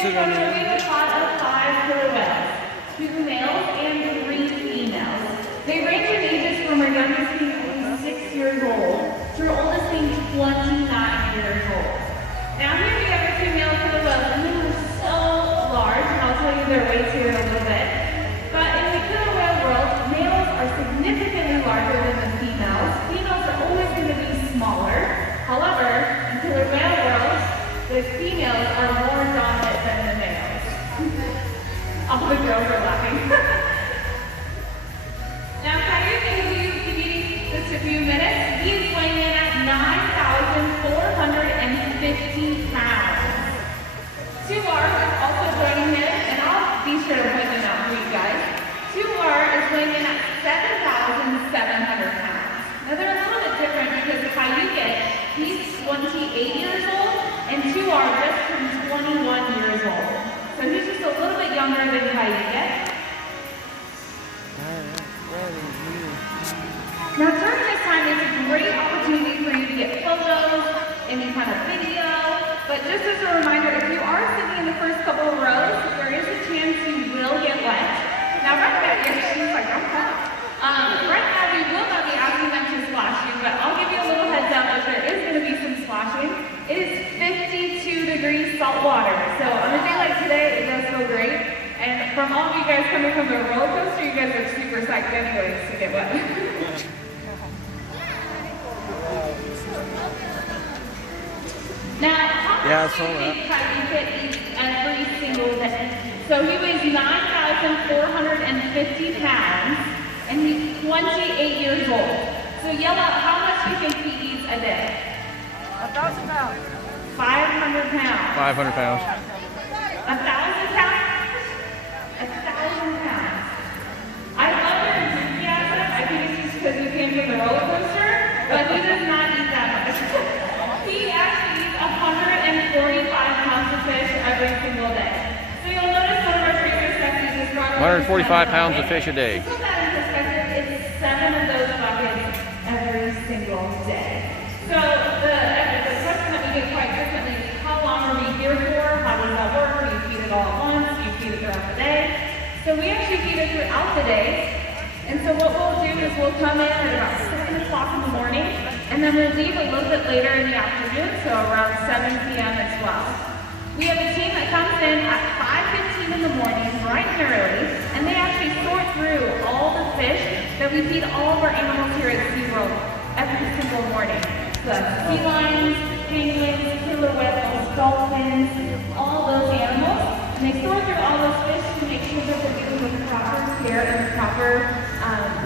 sit on there. We have a pod of 5 killer whales, 2 males and 3 females. They range in ages from our youngest being only 6 years old to our oldest being 29 years old. Now here we have our 2 male killer whales, and they are so large, and I'll tell you their weights here in a little bit. But in the killer whale world, males are significantly larger than the females. Females are always going to be smaller. However, in killer whale world, the females are more dominant than the males. All the girls are laughing. Now, Caillou will be just a few minutes. He is weighing in at 9,450 pounds. 2R is also joining him, and I'll be sure to point them out for you guys. 2R is weighing in at 7,700 pounds. Now, they're a little bit different because Caillou, he's 28 years old, and 2R just turned 21 years old. So he's just a little bit younger than Caillou. Now during this time, it's a great opportunity for you to get photos, any kind of video, but just as a reminder, if you are sitting in the first couple of rows, there is a chance you will get wet. Now right now, she's like, I'm hot. Right now, we will not be asking them to splash you, but I'll give you a little heads up that there is going to be some splashing. It is 52 degrees salt water, so on a day like today, it does feel great. And from all of you guys coming from the roller coaster, you guys are super psyched anyways to get wet. Now, how much do you think Caillou eats every single day? So he weighs 9,450 pounds, and he's 28 years old. So yell out, how much do you think he eats a day? 1,000 pounds. 500 pounds. 500 pounds. 1,000 pounds? 1,000 pounds. I love your enthusiasm. I think it's just because you came from the roller coaster, but he does not eat that much. He actually eats 145 pounds of fish every single day. So you'll notice one of our previous sections is 145 pounds of fish a day. To put that in perspective, it's 7 of those buckets every single day. So the question that we get quite frequently is, how long are we here for? How does that work? Do you feed it all at once? Do you feed it throughout the day? So we actually feed it throughout the day. And so what we'll do is we'll come in at about 7 o'clock in the morning, and then we'll leave a little bit later in the afternoon, so around 7 p.m. as well. We have a team that comes in at 5:15 in the morning, bright and early, and they actually sort through all the fish that we feed all of our animals here at SeaWorld every single morning. So sea lions, penguins, killer whales, dolphins, all those animals, and they sort through all those fish to make sure that they're given the proper care and the proper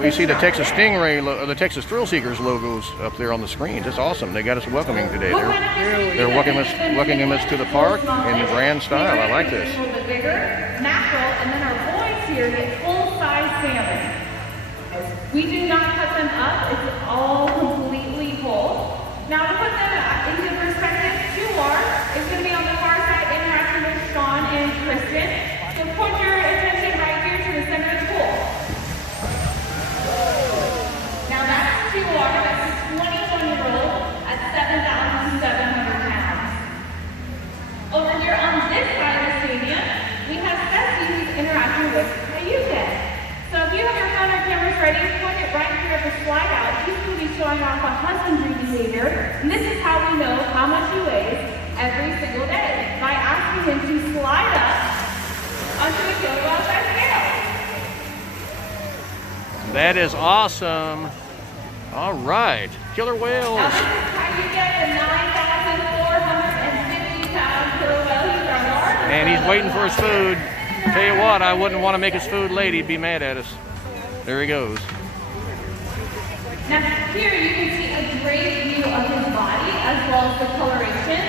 We see the Texas Stingray, the Texas Thrillseekers logos up there on the screens. It's awesome. They got us welcoming today. They're welcoming us to the park in the grand style. I like this. A little bit bigger, mackerel, and then our boys here get full-size salmon. We do not cut them up. It's all completely whole. Now to put them into perspective, 2R is going to be on the far side interacting with Sean and Kristen. So put your attention right here to the center of the pool. Now that's 2R, that's a 21-year-old at 7,700 pounds. Over here on this side of the stadium, we have Bessie who's interacting with Caillou. So if you have your phone or cameras ready, point it right here at the slide out. He's going to be showing off a husbandry behavior, and this is how we know how much he weighs every single day, by asking him to slide up onto the killer whale size scale. That is awesome. All right, killer whales. Now this is how you get the 9,450 pound killer whale. He's our largest. And he's waiting for his food. Tell you what, I wouldn't want to make his food late. He'd be mad at us. There he goes. Now here you can see a great view of his body as well as the coloration.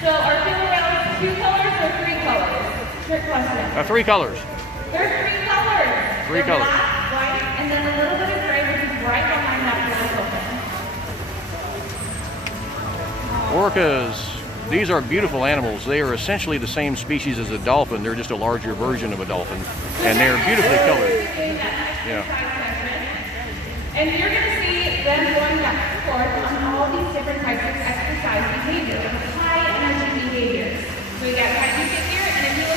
So our killer whale is 2 colors or 3 colors? Trick question. 3 colors. There's 3 colors. 3 colors. Black, white, and then a little bit of gray, which is right behind that little token. Orcas. These are beautiful animals. They are essentially the same species as a dolphin. They're just a larger version of a dolphin. And they're beautifully colored. Yeah. And you're going to see them going back and forth on all these different types of exercise behaviors, high energy behaviors. So we got Caillou here, and if you look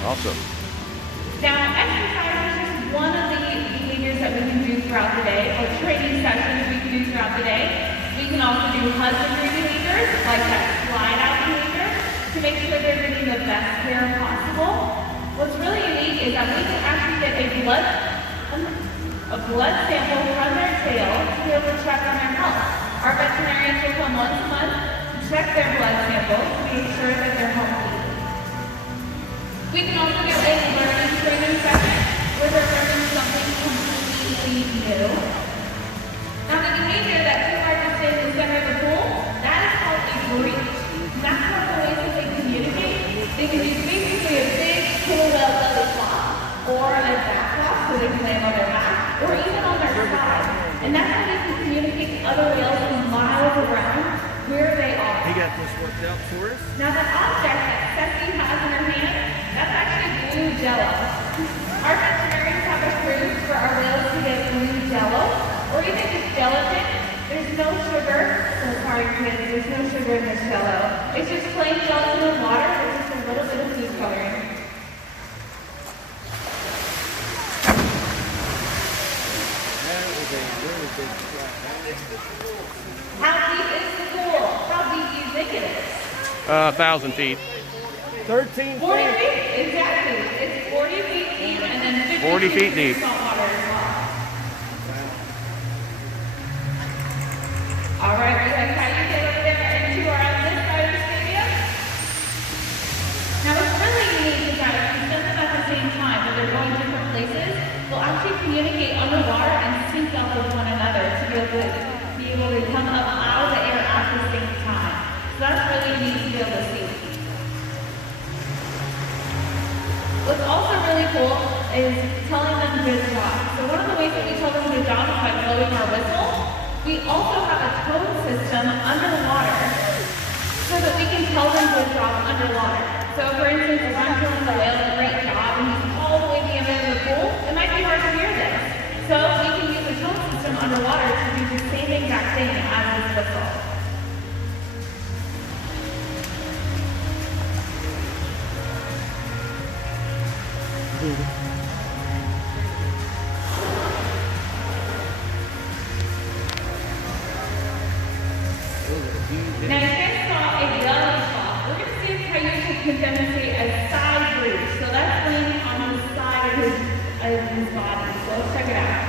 Awesome. Now, exercise is just one of the behaviors that we can do throughout the day, or training sessions we can do throughout the day. We can also do husbandry behaviors, like that slide out behavior, to make sure they're getting the best care possible. What's really unique is that we can actually get a blood sample from their tail to be able to check on their health. Our veterinarians will come once a month to check their blood sample to make sure that they're healthy. We can also do a learning training session where they're learning something completely new. Now the behavior that people are just in the center of the pool, that is called a breach. And that's one of the ways that they communicate. They can use basically a big killer whale belly flop, or a back flop so they can land on their back, or even on their side. And that's how they can communicate to other whales from miles around where they are. He got this worked out for us. Now the object that Ceci has in her hand, that's actually blue jello. Our veterinarians have approved for our whales to get blue jello, or even just gelatin. There's no sugar, so sorry kids, there's no sugar in this jello. It's just plain gelatin and water with just a little bit of food coloring. That was a really big flat. How deep is the pool? How deep do you think it is? 1,000 feet. 13 40 feet. feet? Exactly. It's 40 feet deep and then 50 40 feet deep. salt water as well. All right, we have how you get over there into our on this side of the stadium. Now what's really unique is that if you send them at the same time, but they're going different places, they'll actually communicate underwater and sync up with one another to be able to come up out of the air at the same time. So that's really neat to be able to see. What's also really cool is telling them good job. So one of the ways that we tell them good job is by blowing our whistle. We also have a tone system underwater so that we can tell them good job underwater. So for instance, if I'm telling the whale a great job and he's all the way to the end of the pool, it might be hard to hear this. So we can use a tone system underwater to do the same exact thing as this whistle. Now you guys saw a belly flop. We're going to see if Coyote can demonstrate a side breach. So that's landing on the side of his body. So let's check it out.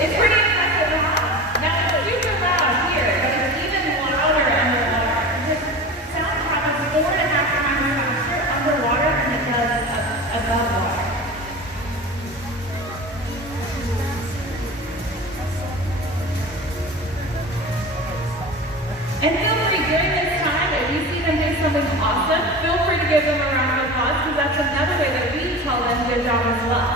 It's pretty impressive, huh? Now it's super loud here, but it's even louder underwater. This sound travels 4.5 times faster underwater than it does above water. And feel free during this time, if you see them do something awesome, feel free to give them a round of applause because that's another way that we tell them good job as well.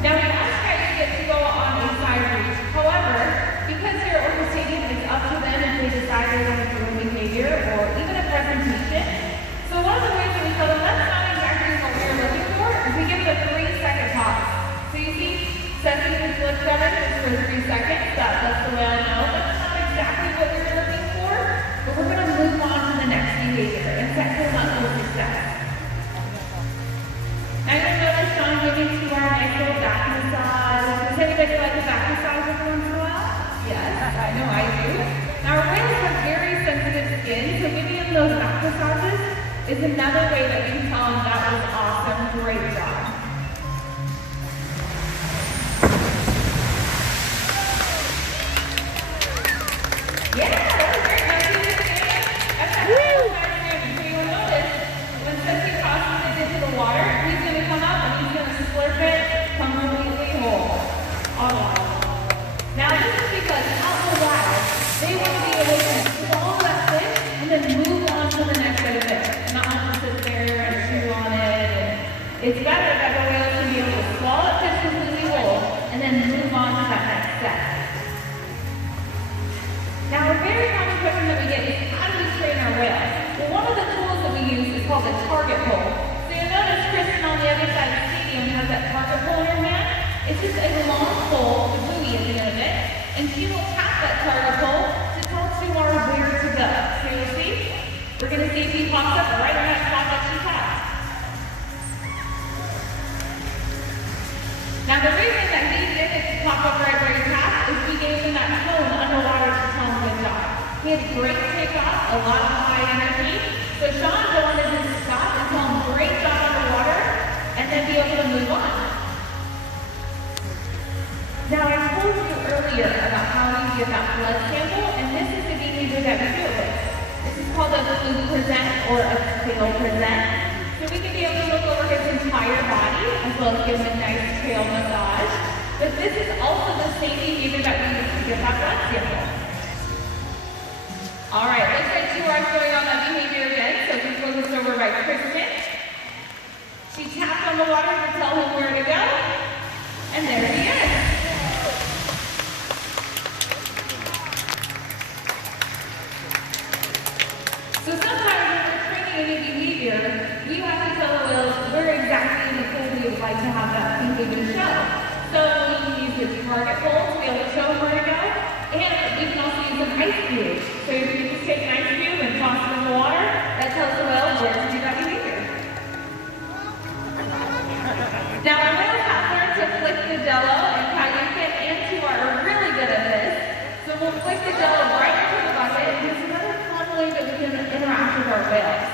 Now we ask that you get to go on a side breach. However, because your Orca Stadium, it's up to them if they decide they want to do a behavior or even a presentation. So one of the ways that we tell them that's not exactly what we were looking for is we give it a 3-second pause. So you see, Ceci just looked at it for 3 seconds. That lets the whale know that's not exactly what we were looking for, but we're going to move on to the next behavior and set them up for success. Now you'll notice Sean giving to our nice little back massage. Does anybody like a back massage every once in a while? Yes, I know I do. Now our whales have very sensitive skin, so giving them those back massages is another way that we can tell them that was awesome, great job. Yeah, that was great. Now see this stand? That's that so you'll notice when Ceci tosses it into the water, he's going to come up and he's going to slurp it completely whole. All right. Now this is because out in the wild, they want to be able to swallow that fish and then move on to the next set of fish. Not want to sit there and chew on it. It's better that the whale can be able to swallow that fish completely whole and then move on to that next set. Now a very common question that we get is how do we train our whales? Well, one of the tools that we use called a target pole. So you'll notice Kristen on the other side of the stadium has that target pole in her hand. It's just a long pole with a buoy at the end of it, and she will tap that target pole to tell Sumar where to go. So you'll see, we're going to see if he pops up right in that spot that she tapped. Now the reason that he didn't pop up right where he tapped is we gave him that cone underwater to tell him good job. He had great takeoff, a lot of high energy. So Sean wanted to stop and tell him great job underwater and then be able to move on. Now I told you earlier about how you get that blood sample, and this is the behavior that we do with. This is called a fluke present or a tail present. So we can be able to look over his entire body as well as give him a nice tail massage. But this is also the same behavior that we use to get that blood sample. All right, looks like you are going on that behavior again. So we focus over by Kristen. She tapped on the water to tell him where to go. And there he is. So sometimes when we're training any behavior, we have to tell the whales where exactly in the pool we would like to have that behavior show. So we can use the target pole to be able to show where to go, and we can also use an ice cube. So if you just take an ice cube and toss it in the water, that tells the whale where to do that behavior. Now our whales have learned to flick the jello, and Kayuka and Tua are really good at this. So we'll flick the jello right into the bucket, and it's another fun way that we can interact with our whales.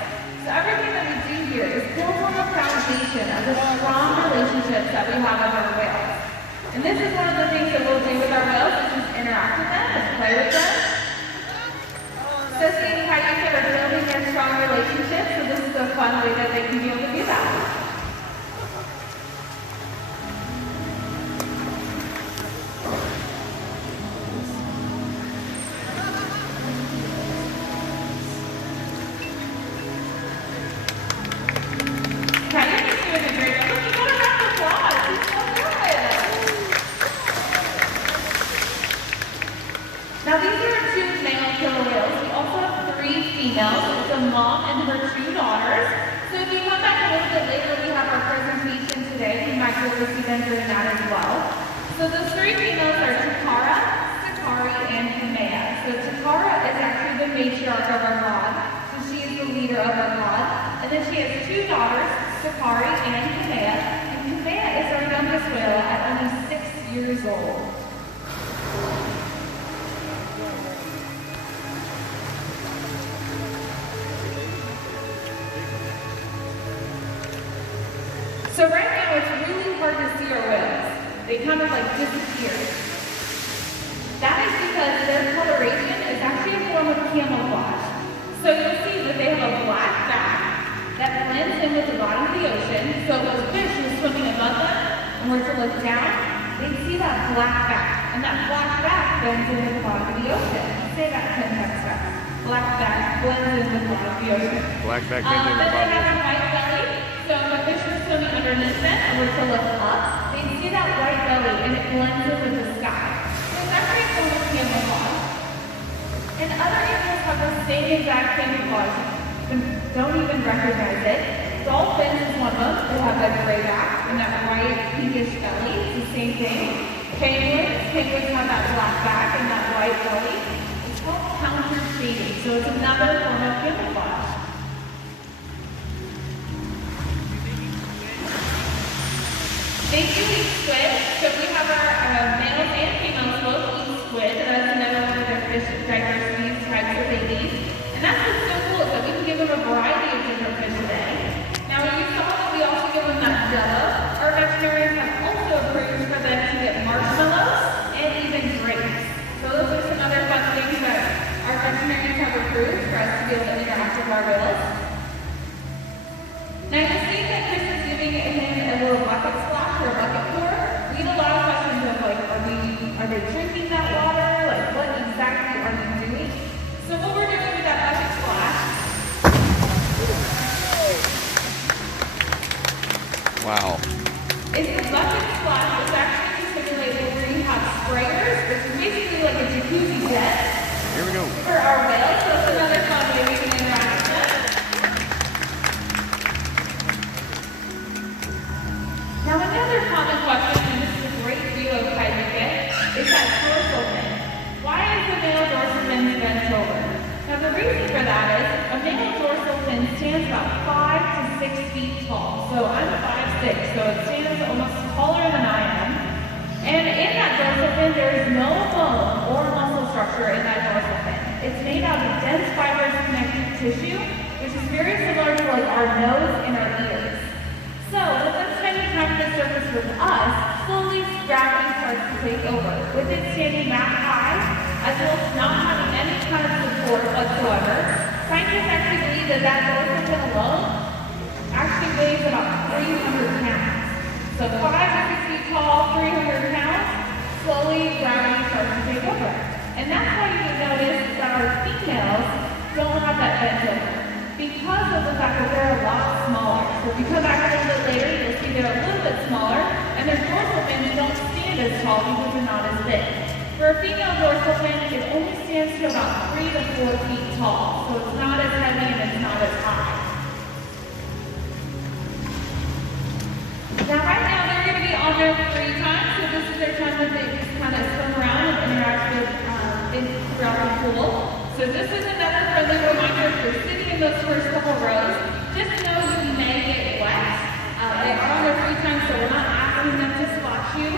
So everything that we do here is built on the foundation of the strong relationships that we have with our whales. And this is one of the things that we'll do with our whales, is just interact with them and play with them. Sissy and Kayuka are building their strong relationships, so this is a fun way that they can be able to do that. Now these are two male killer whales. We also have 3 females. It's a mom and her 2 daughters. So if you come back a little bit later, we have our presentation today. You might be able to see them during that as well. So those 3 females are Takara, Sakari, and Kamea. So Takara is actually the matriarch of our pod. So she is the leader of our pod. And then she has 2 daughters, Sakari and Kamea. And Kamea is our youngest whale at only 6 years old. So right now it's really hard to see our whales. They kind of like disappear. That is because their coloration is actually a form of camouflage. So you'll see that they have a black back that blends in with the bottom of the ocean. So if a fish is swimming above them and were to look down, they'd see that black back. And that black back blends in with the bottom of the ocean. Say that 10 times fast. Black back blends in with the bottom of the ocean. Black back blends in with the bottom of the ocean. Then they have a white belly. So if a fish is swimming underneath them and were to look up, they'd see that white belly and it blends in with the sky. So it's actually a form of camouflage. And other animals have the same exact camouflage. Don't even recognize it. Dolphins is one of them. They have that gray back and that white pinkish belly. It's the same thing. Penguins have that black back and that white belly. It's called counter shading. So it's another form of camouflage. They do eat squid, so we have our males and females both eat squid. That's another one of their fish diversity types that they eat. And that's what's so cool, is that we can give them a variety of different fish today. Now you saw that we also give them that jello. Our veterinarians have also approved for them to get marshmallows and even grapes. So those are some other fun things that our veterinarians have approved for us to be able to interact with our whales. Now you see that Chris is giving him a little bucket splash or a bucket pour. We get a lot of questions of like, are they drinking that water? Like what exactly are you doing? So what we're doing with that bucket splash. Wow. Is the bucket splash is actually to simulate where you have sprayers. It's basically like a jacuzzi jet. Here we go. For our whales. So it's another fun way we can interact with them. So I'm 5'6", so it stands almost taller than I am. And in that dorsal fin, there is no bone or muscle structure in that dorsal fin. It's made out of dense fibrous connective tissue, which is very similar to like our nose and our ears. So with them spending time on the surface with us, slowly gravity starts to take over. With it standing that high, as well as not having any kind of support whatsoever, scientists actually believe that that dorsal fin alone actually weighs about 300 pounds. So 5 to 6 feet tall, 300 pounds, slowly gravity starts to take over. And that's why you would notice that our females don't have that bent over, because of the fact that they're a lot smaller. So if you come back a little bit later, you'll see they're a little bit smaller, and their dorsal fins don't stand as tall because they're not as big. For a female dorsal fin, it only stands to about 3 to 4 feet tall, so it's not as heavy and it's not as high. Now right now they're going to be on their free time, so this is their time that they just kind of swim around and interact with throughout the pool. So this is another friendly reminder, if you're sitting in those first couple rows, just know you may get wet. They are on their free time, so we're not asking them to splash you,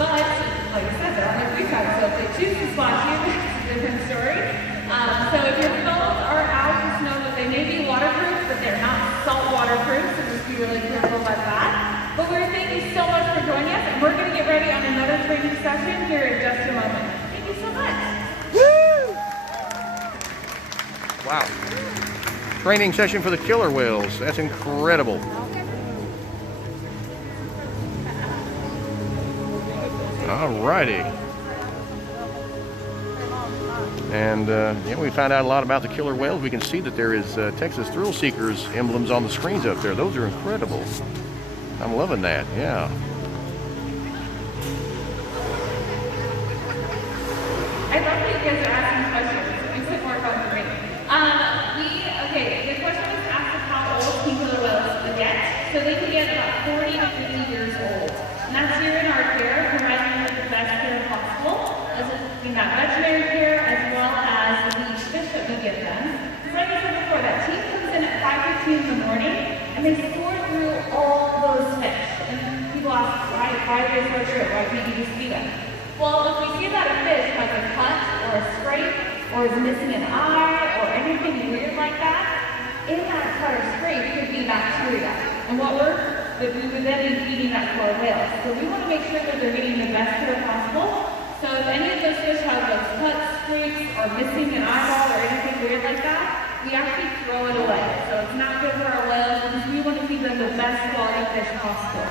but like I said, they're on their free time, so if they choose to splash you, that's a different story. So if your phones are out, just know that they may be waterproof, but they're not salt waterproof, so just be really careful about that. But we're thank you so much for joining us, and we're going to get ready on another training session here in just a moment. Thank you so much. Woo! Wow. Training session for the killer whales. That's incredible. Alrighty. And yeah, we found out a lot about the killer whales. We can see that there is Texas Thrillseekers emblems on the screens up there. Those are incredible. I'm loving that, yeah. I love that you guys are asking questions. It makes it more fun for me. The question was asked of how old can killer whales get. So they can get about 40 to 50 years old. And that's here in our care, providing them with the best care possible, as in that veterinary care, as well as the fish that we give them. So like I said before, that team comes in at 5:15 in the morning, and they sort through all those fish. And people ask, why do they sort through it? Why can't you just feed them? Well, if we see that a fish has a cut or a scrape, or is missing an eye, or anything weird like that, in that cut or scrape could be bacteria. And we would then be feeding that to our whales. So we want to make sure that they're getting the best care possible. So if any of those fish have those cuts, scrapes, or missing an eyeball, or anything weird like that, we actually throw it away. So it's not good for our whales, because we want to feed them the best quality fish possible.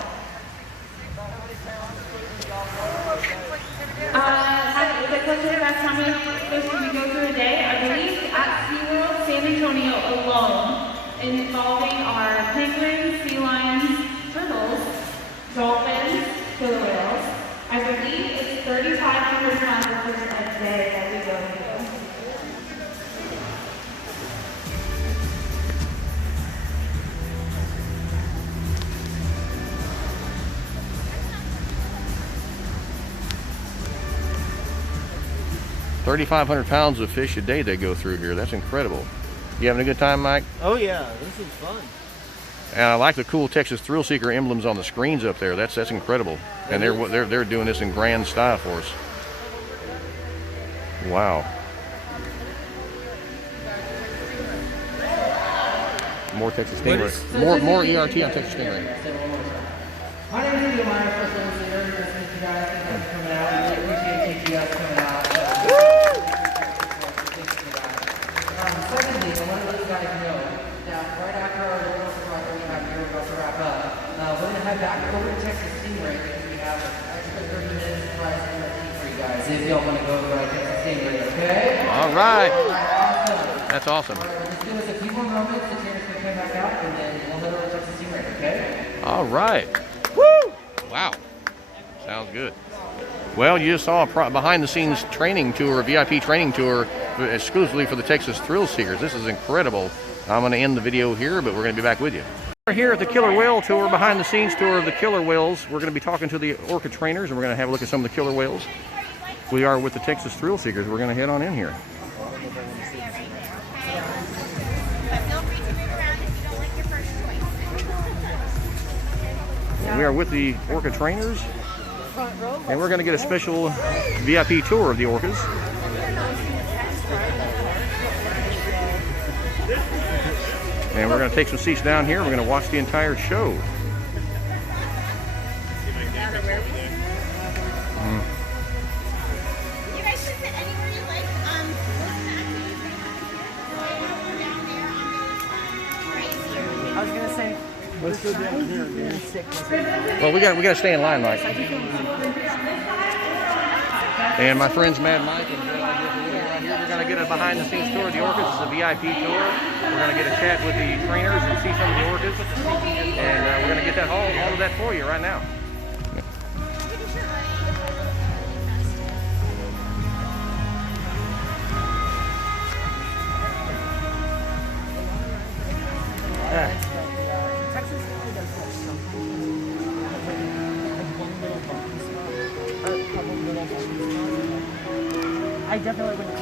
The question about how many fish can we go through a day? I believe at SeaWorld San Antonio alone, involving our penguins, sea lions, turtles, dolphins, killer whales, I believe it's 3,500 pounds of fish a day that we go through. $3,500 pounds of fish a day they go through here. That's incredible. You having a good time, Mike? Oh yeah, this is fun. And I like the cool Texas Thrillseeker emblems on the screens up there. That's incredible. And they're doing this in grand style for us. Wow. More Texas Stingray. More ERT on Texas Stingray. My name is Nehemiah, first leader. Thank you guys for coming out. I really appreciate you guys coming out. Secondly, I want to let you guys know that right after our little surprise that we have here, we're about to wrap up. We're going to head back over to Texas Stingray because we have an extra 30 minutes surprise for you guys if y'all want to go over to Texas Stingray, okay? All right. Awesome. That's awesome. All right, just give us a few more moments. The chairs can come back out, and then we'll head over to Texas Stingray, okay? All right. Woo! Wow. Sounds good. Well, you just saw a behind-the-scenes training tour, a VIP training tour, exclusively for the Texas Thrillseekers. This is incredible. I'm going to end the video here, but we're going to be back with you. We're here at the Killer Whale Tour, behind-the-scenes tour of the killer whales. We're going to be talking to the orca trainers, and we're going to have a look at some of the killer whales. We are with the Texas Thrillseekers. We're going to head on in here. We are with the orca trainers, Front row. and we're going to get a special VIP tour of the orcas. And we're going to take some seats down here. We're going to watch the entire show. You guys can sit anywhere you like. I was gonna say. Let's go down here. Well, we got to stay in line, Mike. And my friends, Mad Mike and Joe, right here, we're going to get a behind-the-scenes tour of the orcas. It's a VIP tour. We're going to get a chat with the trainers and see some of the orcas. And we're going to get that all of that for you right now. Texas really does have something. Like one little monkey spot. Or a couple little monkey spots. I definitely wouldn't